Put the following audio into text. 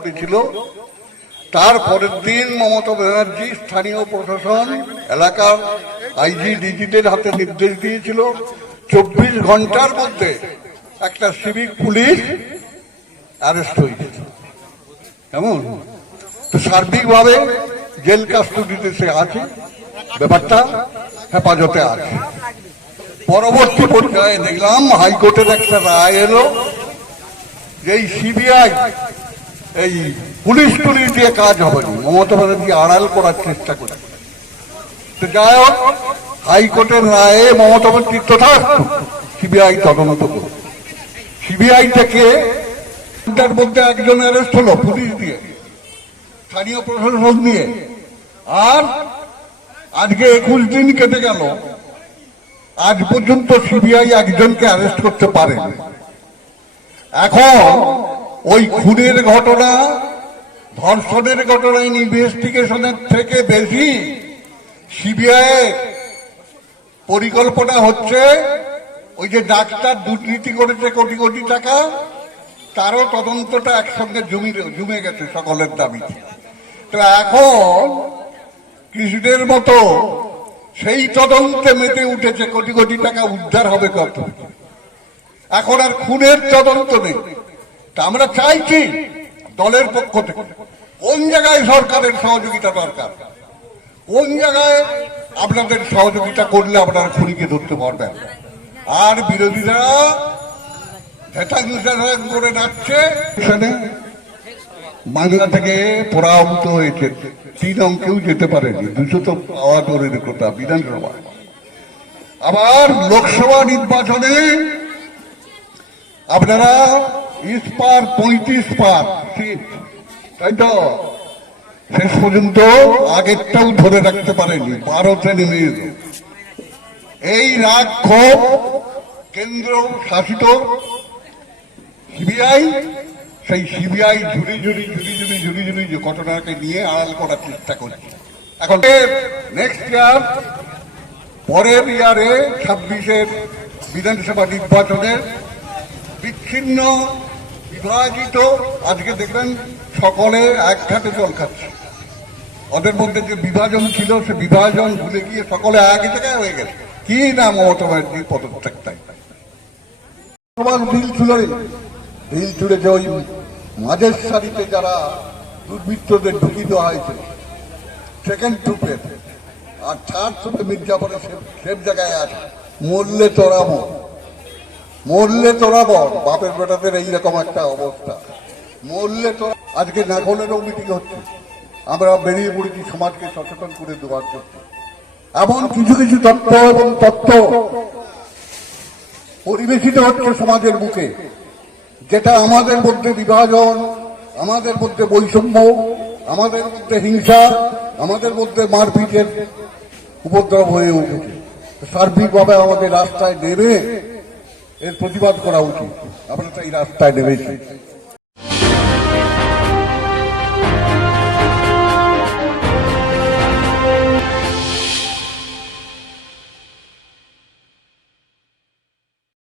উঠেছিল তার পরের দিন মমতা ব্যানার্জি স্থানীয় প্রশাসন, এলাকার আইজি ডিজিদের হাতে নির্দেশ দিয়েছিল, চব্বিশ ঘণ্টার মধ্যে একটা সিভিক পুলিশ অ্যারেস্ট হয়েছে কেমন? সার্বিকভাবে জেল কাস্টডিতে সে আছে। ব্যাপারটা হেফাজতে আছে। পরবর্তী পর্যায়ে দেখলাম হাইকোর্টের একটা রায় এলো যে সিবিআই এই পুলিশ টুলিশ দিয়ে কাজ হবে না। মমতা ব্যানার্জি আড়াল করার চেষ্টা করে। তো যাই হোক, হাইকোর্টের রায়ে মমতা ব্যানার্জি তথা সিবিআই তদন্ত করবে। সিবিআই থেকে তার মধ্যে একজন অ্যারেস্ট হলো পুলিশ দিয়ে। স্থানীয় প্রশাসন দিয়ে আর আজকে একুশ দিন কেটে গেল। আজ পর্যন্ত সিবিআই একজনকে অ্যারেস্ট করতে পারেনি। এখন ওই খুনের ঘটনা, ধর্ষণের ঘটনা ইনভেস্টিগেশনের থেকে বেশি সিবিআই পরিকল্পনা হচ্ছে ওই যে ডাক্তার দুর্নীতি করেছে কোটি কোটি টাকা, তারও তদন্তটা একসঙ্গে জমি জমে গেছে সকলের দাবিতে। তো এখন কৃষ্ণের মতো সেই তদন্তে মেতে উঠেছে কোটি কোটি টাকা, উদ্ধার হবে কত? এখন আর খুনের তদন্ত নেই। তা আমরা চাইছি দলের পক্ষ থেকে। কোন জায়গায় সরকারের সহযোগিতা দরকার? কোন জায়গায় আপনাদের সহযোগিতা করলে আপনারা খুনিকে ধরতে পারবেন? আর বিরোধীরা করে সেখানে বাংলা থেকে পরাভূত হয়েছে। তিন অঙ্কেও যেতে পারেনি। দুশো তো পাওয়া দূরের কথা বিধানসভা আবার লোকসভা নির্বাচনে আপনারা ইস্পার পঁয়ত্রিশ পার তাই তো? শেষ পর্যন্ত আগেরটাও ধরে রাখতে পারেনি ভারতে নেমে এই রাগ ক্ষোভ কেন্দ্র শাসিত সিবিআই, সেই সিবিআই ঝুড়ি ঝুড়ি ঝুড়ি ঝুড়ি ঝুড়ি ঝুড়ি যে ঘটনাকে নিয়ে আড়াল করার চেষ্টা করছে। এখন নেক্সট ইয়ার পরের ইয়ারে ছাব্বিশের বিধানসভা নির্বাচনের বিচ্ছিন্ন, বিভাজিত, আজকে দেখবেন সকলে এক ঘাটে জল খাচ্ছে। ওদের মধ্যে যে বিভাজন ছিল, সে বিভাজন ভুলে গিয়ে সকলে এক জায়গায় হয়ে গেছে। কি না মমতা ব্যানার্জির পদত্যাগটাই? সমান বিল ছুড়ে বিল ছুড়ে যে ওই মাঝের সারিতে যারা দুর্বৃত্তদের ঢুকিয়ে দেওয়া হয়েছে সেকেন্ড ট্রুপের আর থার্ড ট্রুপে মির্জাপুরে সেফ জায়গায় আছে। মরলে তোরাবো মরলে তোরা বল, বাপের বেটাদের এইরকম একটা অবস্থা। মরলে তোরা আজকে নাগলেরও মিটিং হচ্ছে। আমরা বেরিয়ে পড়েছি, সমাজকে সচেতন করে দেওয়ার জন্য এমন কিছু কিছু তত্ত্ব এবং তত্ত্ব পরিবেশিত হচ্ছে সমাজের বুকে, যেটা আমাদের মধ্যে বিভাজন, আমাদের মধ্যে বৈষম্য, আমাদের মধ্যে হিংসা, আমাদের মধ্যে মারপিটের উপদ্রব হয়ে উঠেছে। সার্বিকভাবে আমাদের রাস্তায় নেমে এর প্রতিবাদ করা উচিত। আমরা তো এই রাস্তায় নেমেছি